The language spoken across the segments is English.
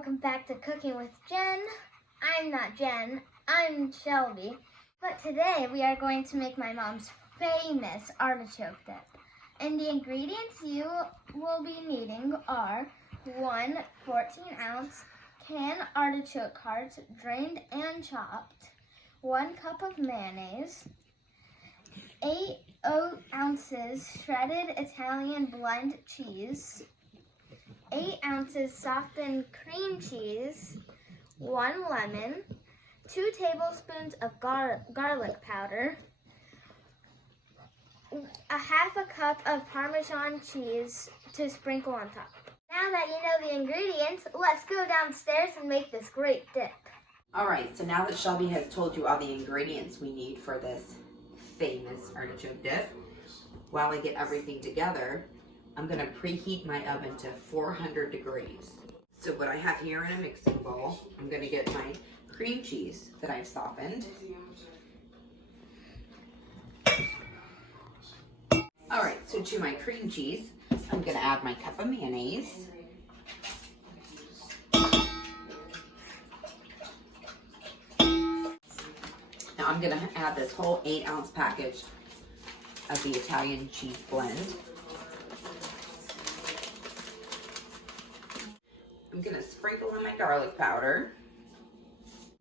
welcome back to Cooking with Jen. I'm not Jen, I'm Shelby. But today we are going to make my mom's famous artichoke dip. And the ingredients you will be needing are 1 14-ounce can artichoke hearts, drained and chopped, 1 cup of mayonnaise, 8 ounces shredded Italian blend cheese, 8 ounces softened cream cheese, 1 lemon, 2 tablespoons of garlic powder, a half a cup of Parmesan cheese to sprinkle on top. Now that you know the ingredients, let's go downstairs and make this great dip. All right, so now that Shelby has told you all the ingredients we need for this famous artichoke dip, while I get everything together, I'm gonna preheat my oven to 400 degrees. So what I have here in a mixing bowl, I'm gonna get my cream cheese that I've softened. All right, so to my cream cheese, I'm gonna add my cup of mayonnaise. Now I'm gonna add this whole 8-ounce package of the Italian cheese blend. I'm gonna sprinkle in my garlic powder.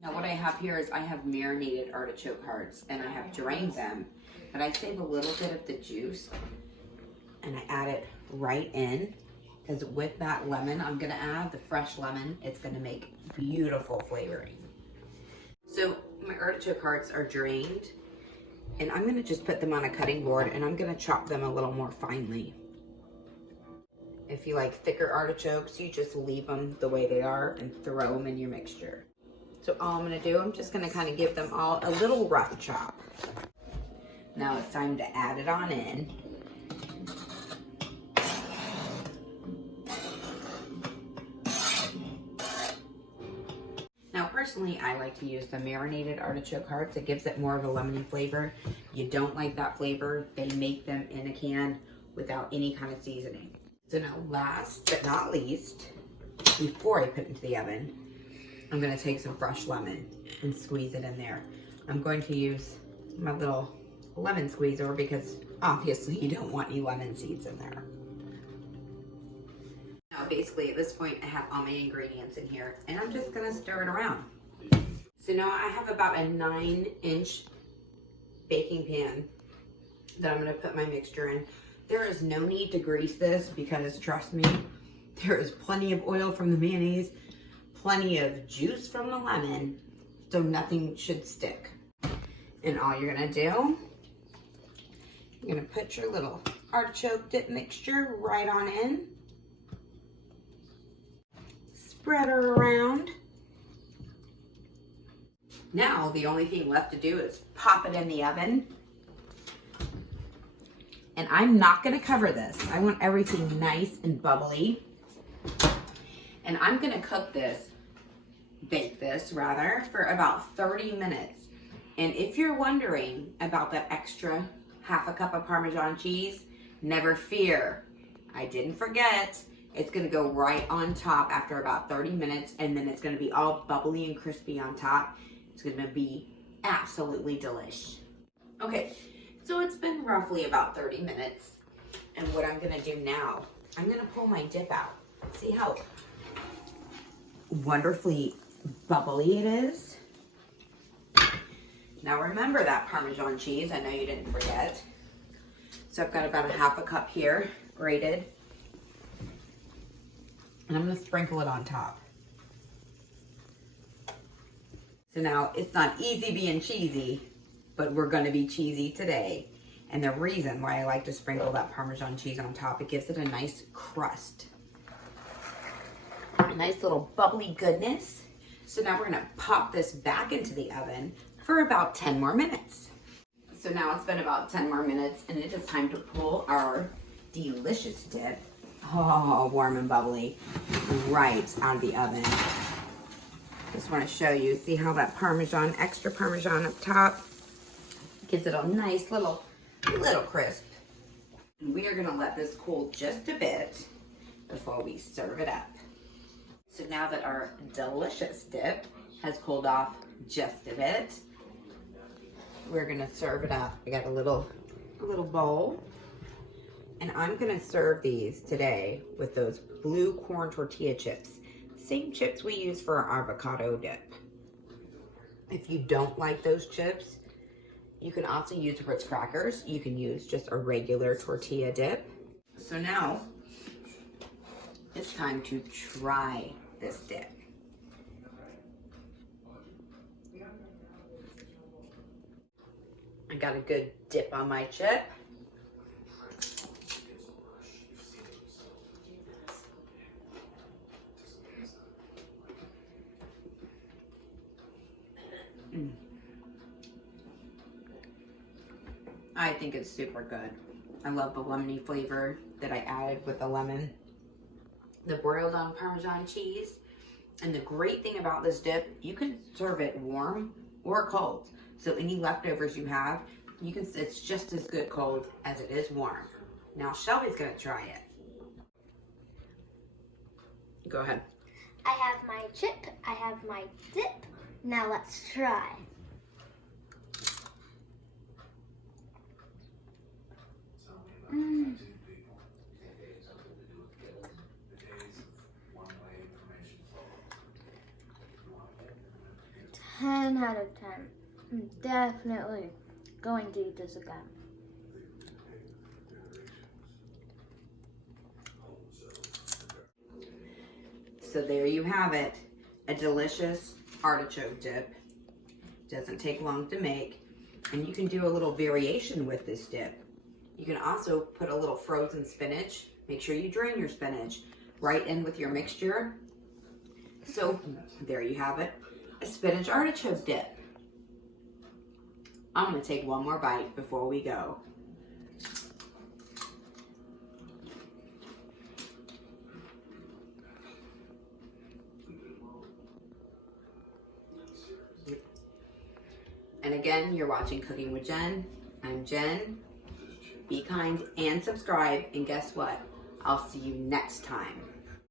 Now what I have here is I have marinated artichoke hearts and I have drained them, but I save a little bit of the juice and I add it right in, because with that lemon I'm gonna add, the fresh lemon, it's gonna make beautiful flavoring. So my artichoke hearts are drained and I'm gonna just put them on a cutting board and I'm gonna chop them a little more finely. If you like thicker artichokes, you just leave them the way they are and throw them in your mixture. So all I'm gonna do, I'm just gonna kind of give them all a little rough chop. Now it's time to add it on in. Now personally, I like to use the marinated artichoke hearts. It gives it more of a lemony flavor. You don't like that flavor, they make them in a can without any kind of seasoning. So now last but not least, before I put it into the oven, I'm gonna take some fresh lemon and squeeze it in there. I'm going to use my little lemon squeezer because obviously you don't want any lemon seeds in there. Now basically at this point I have all my ingredients in here and I'm just gonna stir it around. So now I have about a 9-inch baking pan that I'm gonna put my mixture in. There is no need to grease this because trust me, there is plenty of oil from the mayonnaise, plenty of juice from the lemon, so nothing should stick. And all you're gonna do, you're gonna put your little artichoke dip mixture right on in, spread her around. Now the only thing left to do is pop it in the oven. And I'm not gonna cover this. I want everything nice and bubbly. And I'm gonna bake this rather, for about 30 minutes. And if you're wondering about that extra half a cup of Parmesan cheese, never fear. I didn't forget. It's gonna go right on top after about 30 minutes, and then it's gonna be all bubbly and crispy on top. It's gonna be absolutely delish. Okay. So it's been roughly about 30 minutes. And what I'm gonna do now, I'm gonna pull my dip out. See how wonderfully bubbly it is? Now remember that Parmesan cheese, I know you didn't forget. So I've got about a half a cup here, grated. And I'm gonna sprinkle it on top. So now it's not easy being cheesy, but we're gonna be cheesy today. And the reason why I like to sprinkle that Parmesan cheese on top, it gives it a nice crust. A nice little bubbly goodness. So now we're gonna pop this back into the oven for about 10 more minutes. So now it's been about 10 more minutes and it is time to pull our delicious dip, oh, warm and bubbly, right out of the oven. Just wanna show you, see how that Parmesan, extra Parmesan up top, gives it a nice little crisp. And we are gonna let this cool just a bit before we serve it up. So now that our delicious dip has cooled off just a bit, we're gonna serve it up. I got a little bowl, and I'm gonna serve these today with those blue corn tortilla chips. Same chips we use for our avocado dip. If you don't like those chips, you can also use Ritz crackers. You can use just a regular tortilla dip. So now, it's time to try this dip. I got a good dip on my chip. I think it's super good. I love the lemony flavor that I added with the lemon. The broiled on Parmesan cheese. And the great thing about this dip, you can serve it warm or cold. So any leftovers you have, it's just as good cold as it is warm. Now Shelby's gonna try it. Go ahead. I have my chip, I have my dip. Now let's try. Mm. 10 out of 10. I'm definitely going to eat this again. So there you have it. A delicious artichoke dip. Doesn't take long to make. And you can do a little variation with this dip. You can also put a little frozen spinach. Make sure you drain your spinach right in with your mixture. So there you have it. A spinach artichoke dip. I'm going to take one more bite before we go. And again, you're watching Cooking with Jen. I'm Jen. Be kind and subscribe. And guess what? I'll see you next time.